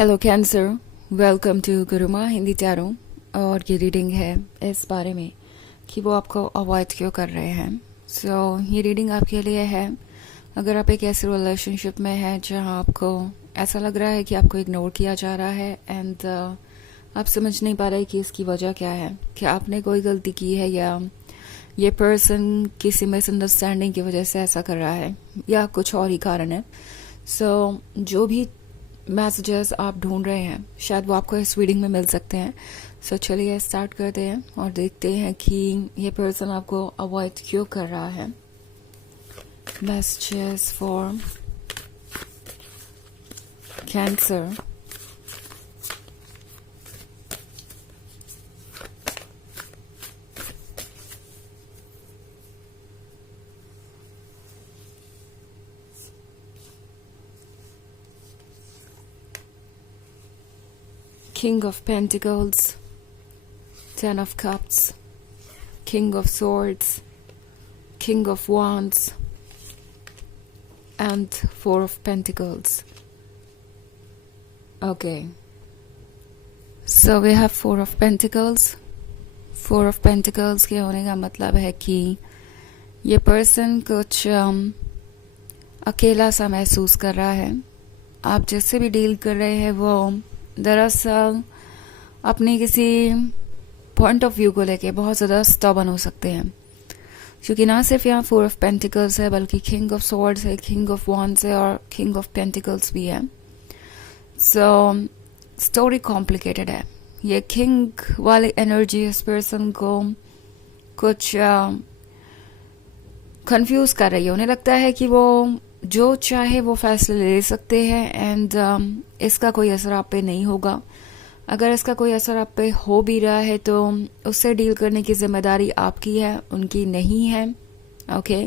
Hello cancer, welcome to Guruma Hindi tarot. और ये reading है इस बारे में कि वो आपको अवॉइड क्यों कर रहे हैं। ये रीडिंग आपके लिए है अगर आप एक ऐसे रिलेशनशिप में हैं जहां आपको ऐसा लग रहा है कि आपको इग्नोर किया जा रहा है एंड आप समझ नहीं पा रहे कि इसकी वजह क्या है। क्या आपने कोई गलती की है या ये पर्सन किसी मिसअंडरस्टैंडिंग की वजह से ऐसा कर रहा है या कुछ और ही कारण है। जो भी मैसेजेस आप ढूंढ रहे हैं शायद वो आपको इस रीडिंग में मिल सकते हैं। चलिए स्टार्ट करते हैं और देखते हैं कि ये पर्सन आपको अवॉइड क्यों कर रहा है। Messages for cancer. King of Pentacles, Ten of Cups, King of Swords, King of Wands, and Four of Pentacles. Okay. So we have Four of Pentacles. Four of Pentacles के होने का मतलब है कि ये पर्सन कुछ अकेला सा महसूस कर रहा है। आप जिससे भी डील कर रहे हैं वो दरअसल अपनी किसी पॉइंट ऑफ व्यू को लेके बहुत ज़्यादा स्टबर्न हो सकते हैं, क्योंकि ना सिर्फ यहाँ फोर ऑफ पेंटिकल्स है बल्कि किंग ऑफ स्वॉर्ड्स है, किंग ऑफ वॉन्ड्स है और किंग ऑफ पेंटिकल्स भी है। स्टोरी कॉम्प्लिकेटेड है। ये किंग वाली एनर्जी इस पर्सन को कुछ कंफ्यूज कर रही है। उन्हें लगता है कि वो जो चाहे वो फैसले ले सकते हैं एंड इसका कोई असर आप पे नहीं होगा। अगर इसका कोई असर आप पे हो भी रहा है तो उससे डील करने की जिम्मेदारी आपकी है, उनकी नहीं है। ओके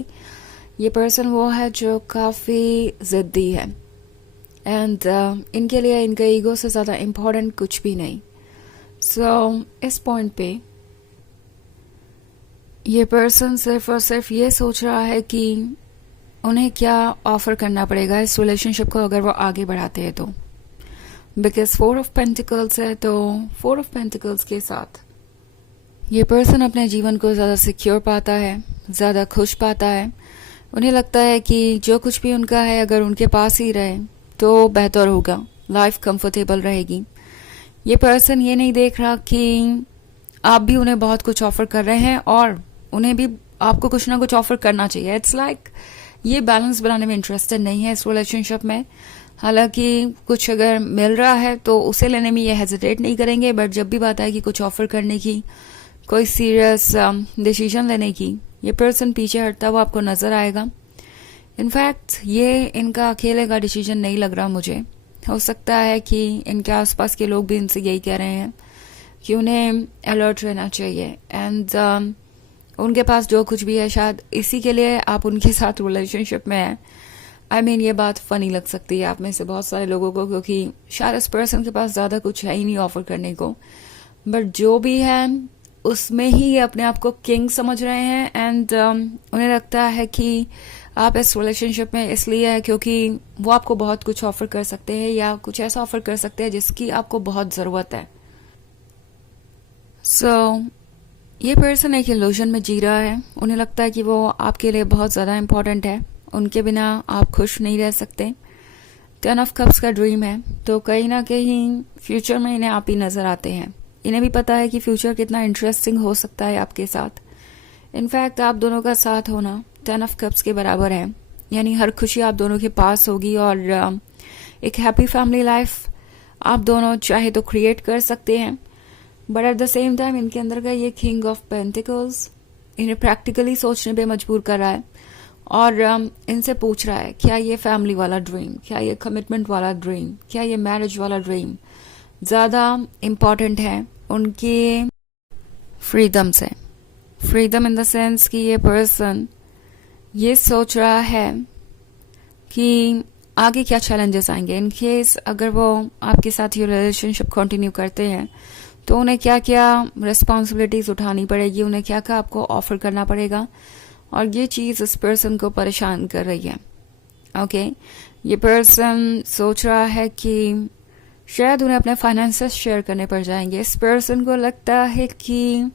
ये पर्सन वो है जो काफ़ी ज़िद्दी है एंड इनके लिए इनका ईगो से ज़्यादा इम्पोर्टेंट कुछ भी नहीं। इस पॉइंट पे ये पर्सन सिर्फ और सिर्फ ये सोच रहा है कि उन्हें क्या ऑफर करना पड़ेगा इस रिलेशनशिप को अगर वो आगे बढ़ाते हैं तो। बिकॉज फोर ऑफ पेंटिकल्स है तो फोर ऑफ पेंटिकल्स के साथ ये पर्सन अपने जीवन को ज़्यादा सिक्योर पाता है, ज़्यादा खुश पाता है। उन्हें लगता है कि जो कुछ भी उनका है अगर उनके पास ही रहे तो बेहतर होगा, लाइफ कंफर्टेबल रहेगी। ये पर्सन ये नहीं देख रहा कि आप भी उन्हें बहुत कुछ ऑफर कर रहे हैं और उन्हें भी आपको कुछ ना कुछ ऑफर करना चाहिए। इट्स लाइक ये बैलेंस बनाने में इंटरेस्टेड नहीं है इस रिलेशनशिप में। हालांकि कुछ अगर मिल रहा है तो उसे लेने में ये हेजिटेट नहीं करेंगे, बट जब भी बात आएगी कुछ ऑफर करने की, कोई सीरियस डिसीजन लेने की, ये पर्सन पीछे हटता हुआ आपको नजर आएगा। इनफैक्ट ये इनका अकेले का डिसीजन नहीं लग रहा मुझे। हो सकता है कि इनके आसपास के लोग भी इनसे यही कह रहे हैं कि उन्हें अलर्ट रहना चाहिए एंड उनके पास जो कुछ भी है शायद इसी के लिए आप उनके साथ रिलेशनशिप में हैं। आई मीन ये बात फनी लग सकती है आप में से बहुत सारे लोगों को, क्योंकि शायद इस पर्सन के पास ज़्यादा कुछ है ही नहीं ऑफर करने को, बट जो भी है उसमें ही ये अपने आप को किंग समझ रहे हैं एंड उन्हें लगता है कि आप इस रिलेशनशिप में इसलिए है क्योंकि वो आपको बहुत कुछ ऑफर कर सकते हैं या कुछ ऐसा ऑफर कर सकते हैं जिसकी आपको बहुत ज़रूरत है। ये पर्सन एक इल्यूजन में जी रहा है। उन्हें लगता है कि वो आपके लिए बहुत ज़्यादा इम्पोर्टेंट है, उनके बिना आप खुश नहीं रह सकते। 10 ऑफ कप्स का ड्रीम है तो कहीं ना कहीं फ्यूचर में इन्हें आप ही नज़र आते हैं। इन्हें भी पता है कि फ्यूचर कितना इंटरेस्टिंग हो सकता है आपके साथ। इनफैक्ट आप दोनों का साथ होना 10 ऑफ कप्स के बराबर है, यानी हर खुशी आप दोनों के पास होगी और एक हैप्पी फैमिली लाइफ आप दोनों चाहे तो क्रिएट कर सकते हैं। But at the same time इनके अंदर का ये किंग ऑफ पेंटिकल्स इन्हें प्रैक्टिकली सोचने पे मजबूर कर रहा है और इनसे पूछ रहा है क्या ये फैमिली वाला ड्रीम, क्या ये कमिटमेंट वाला ड्रीम, क्या ये मैरिज वाला ड्रीम ज़्यादा इम्पॉर्टेंट है उनकी फ्रीडम से। फ्रीडम इन द सेंस कि ये पर्सन ये सोच रहा है कि आगे क्या चैलेंजेस आएंगे इन केस अगर वो आपके साथ ये रिलेशनशिप कंटिन्यू करते हैं तो उन्हें क्या क्या रिस्पॉन्सिबिलिटीज उठानी पड़ेगी, उन्हें क्या क्या आपको ऑफर करना पड़ेगा। और ये चीज़ इस पर्सन को परेशान कर रही है। ओके ये पर्सन सोच रहा है कि शायद उन्हें अपने फाइनेंसेस शेयर करने पड़ जाएंगे। इस पर्सन को लगता है कि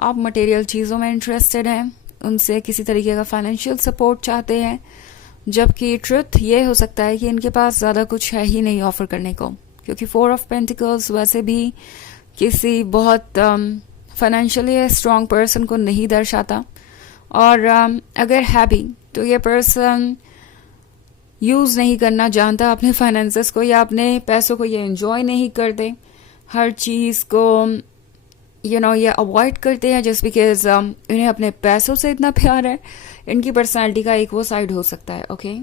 आप मटेरियल चीज़ों में इंटरेस्टेड हैं, उनसे किसी तरीके का फाइनेंशियल सपोर्ट चाहते हैं, जबकि ट्रुथ ये हो सकता है कि इनके पास ज़्यादा कुछ है ही नहीं ऑफर करने को, क्योंकि 4 ऑफ पेंटिकल्स वैसे भी किसी बहुत फाइनेंशियली स्ट्रॉन्ग पर्सन को नहीं दर्शाता। और अगर है भी तो ये पर्सन यूज़ नहीं करना जानता अपने फाइनेंसेस को, या अपने पैसों को ये एंजॉय नहीं करते, हर चीज़ को ये अवॉइड करते हैं जस्ट बिकॉज इन्हें अपने पैसों से इतना प्यार है। इनकी पर्सनैलिटी का एक वो साइड हो सकता है। ओके,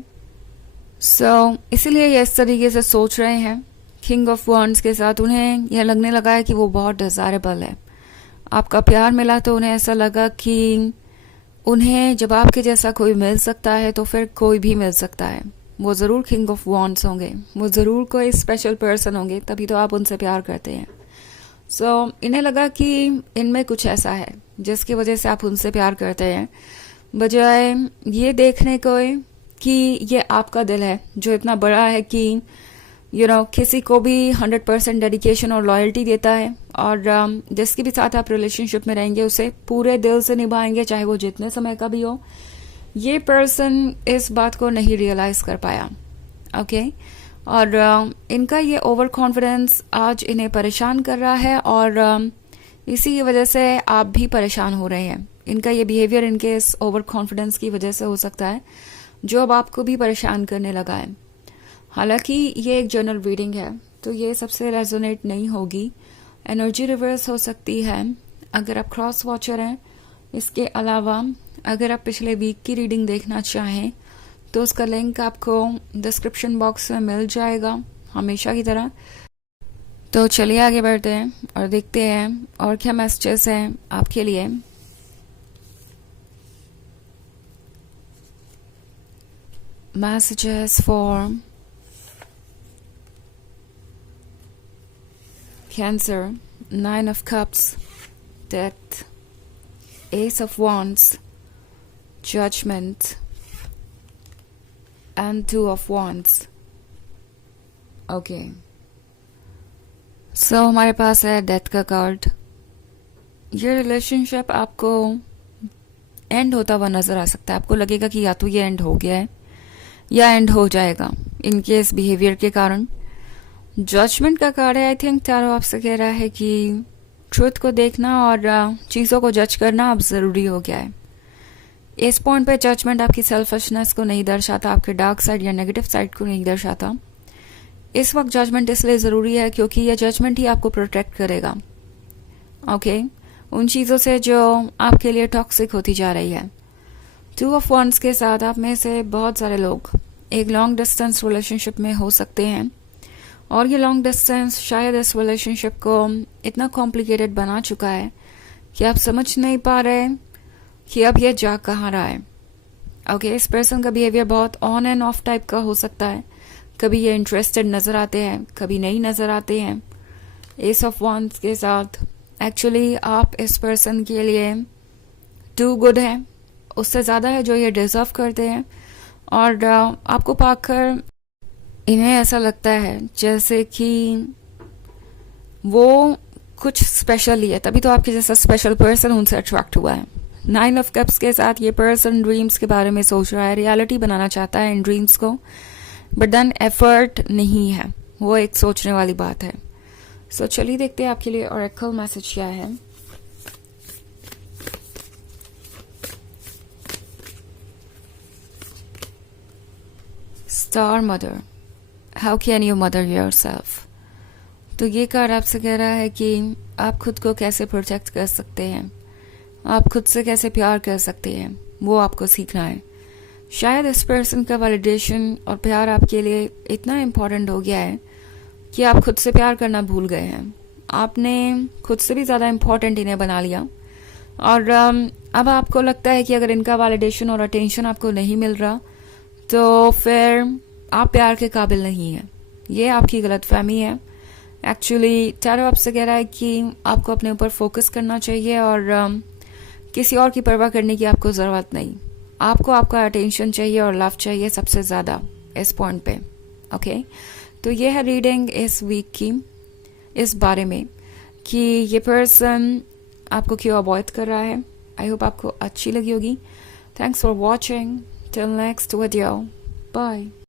सो इसीलिए ये इस तरीके से सोच रहे हैं। किंग ऑफ वॉन्ड्स के साथ उन्हें यह लगने लगा है कि वो बहुत डिज़ायरेबल है। आपका प्यार मिला तो उन्हें ऐसा लगा कि उन्हें जब आपके जैसा कोई मिल सकता है तो फिर कोई भी मिल सकता है। वो ज़रूर किंग ऑफ वॉन्ड्स होंगे, वो ज़रूर कोई स्पेशल पर्सन होंगे, तभी तो आप उनसे प्यार करते हैं। सो इन्हें लगा कि इनमें कुछ ऐसा है जिसकी वजह से आप उनसे प्यार करते हैं, बजाय ये देखने को कि ये आपका दिल है जो इतना बड़ा है कि किसी को भी 100% डेडिकेशन और लॉयल्टी देता है, और जिसके भी साथ आप रिलेशनशिप में रहेंगे उसे पूरे दिल से निभाएंगे, चाहे वो जितने समय का भी हो। ये पर्सन इस बात को नहीं रियलाइज कर पाया। ओके, और इनका ये ओवर कॉन्फिडेंस आज इन्हें परेशान कर रहा है, और इसी की वजह से आप भी परेशान हो रहे हैं। इनका ये बिहेवियर इनके इस ओवर कॉन्फिडेंस की वजह से हो सकता है, जो अब आपको भी परेशान करने लगा है। हालांकि ये एक जनरल रीडिंग है तो ये सबसे रेजोनेट नहीं होगी, एनर्जी रिवर्स हो सकती है अगर आप क्रॉस वॉचर हैं। इसके अलावा अगर आप पिछले वीक की रीडिंग देखना चाहें तो उसका लिंक आपको डिस्क्रिप्शन बॉक्स में मिल जाएगा हमेशा की तरह। तो चलिए आगे बढ़ते हैं और देखते हैं और क्या मैसेजेस हैं आपके लिए। Messages for Cancer, 9 of Cups, Death, Ace of Wands, Judgment, and 2 of Wands. Okay. So हमारे पास है डेथ का कार्ड। ये रिलेशनशिप आपको एंड होता हुआ नजर आ सकता है। आपको लगेगा कि या तो ये एंड हो गया है या एंड हो जाएगा इनके इस बिहेवियर के कारण। जजमेंट का कार्ड है। आई थिंक टैरो आपसे कह रहा है कि ट्रुथ को देखना और चीज़ों को जज करना अब ज़रूरी हो गया है। इस पॉइंट पे जजमेंट आपकी सेल्फिशनेस को नहीं दर्शाता, आपके डार्क साइड या नेगेटिव साइड को नहीं दर्शाता। इस वक्त जजमेंट इसलिए ज़रूरी है क्योंकि यह जजमेंट ही आपको प्रोटेक्ट करेगा ओके उन चीज़ों से जो आपके लिए टॉक्सिक होती जा रही है। 2 ऑफ वॉन्ड्स के साथ आप में से बहुत सारे लोग एक लॉन्ग डिस्टेंस रिलेशनशिप में हो सकते हैं, और ये लॉन्ग डिस्टेंस शायद इस रिलेशनशिप को इतना कॉम्प्लिकेटेड बना चुका है कि आप समझ नहीं पा रहे कि अब ये जा कहाँ रहा है। ओके, इस पर्सन का बिहेवियर बहुत ऑन एंड ऑफ टाइप का हो सकता है। कभी ये इंटरेस्टेड नज़र आते हैं, कभी नहीं नज़र आते हैं। एस ऑफ वॉन्ड्स के साथ एक्चुअली आप इस पर्सन के लिए टू गुड हैं, उससे ज़्यादा है जो ये डिजर्व करते हैं, और आपको पाकर इन्हें ऐसा लगता है जैसे कि वो कुछ स्पेशल ही है, तभी तो आपके जैसा स्पेशल पर्सन उनसे अट्रैक्ट हुआ है। 9 ऑफ कप्स के साथ ये पर्सन ड्रीम्स के बारे में सोच रहा है, रियलिटी बनाना चाहता है इन ड्रीम्स को, बट देन एफर्ट नहीं है, वो एक सोचने वाली बात है। सो चलिए देखते हैं आपके लिए ऑरेकल मैसेज क्या है। Star mother, how can you mother yourself. तो ये कार्ड आपसे कह रहा है कि आप खुद को कैसे प्रोटेक्ट कर सकते हैं, आप खुद से कैसे प्यार कर सकते हैं, वो आपको सीखना है। शायद इस पर्सन का वैलिडेशन और प्यार आपके लिए इतना इम्पोर्टेंट हो गया है कि आप खुद से प्यार करना भूल गए हैं। आपने खुद से भी ज़्यादा इम्पोर्टेंट इन्हें बना लिया, और अब आपको लगता है कि अगर इनका वैलिडेशन और अटेंशन आपको नहीं मिल रहा तो फिर आप प्यार के काबिल नहीं हैं। ये आपकी गलतफहमी है। एक्चुअली टैरो आपसे कह रहा है कि आपको अपने ऊपर फोकस करना चाहिए और किसी और की परवाह करने की आपको ज़रूरत नहीं। आपको आपका अटेंशन चाहिए और लव चाहिए सबसे ज़्यादा इस पॉइंट पे। ओके, तो ये है रीडिंग इस वीक की, इस बारे में कि ये पर्सन आपको क्यों अवॉइड कर रहा है। आई होप आपको अच्छी लगी होगी। Thanks for watching, till next video, bye.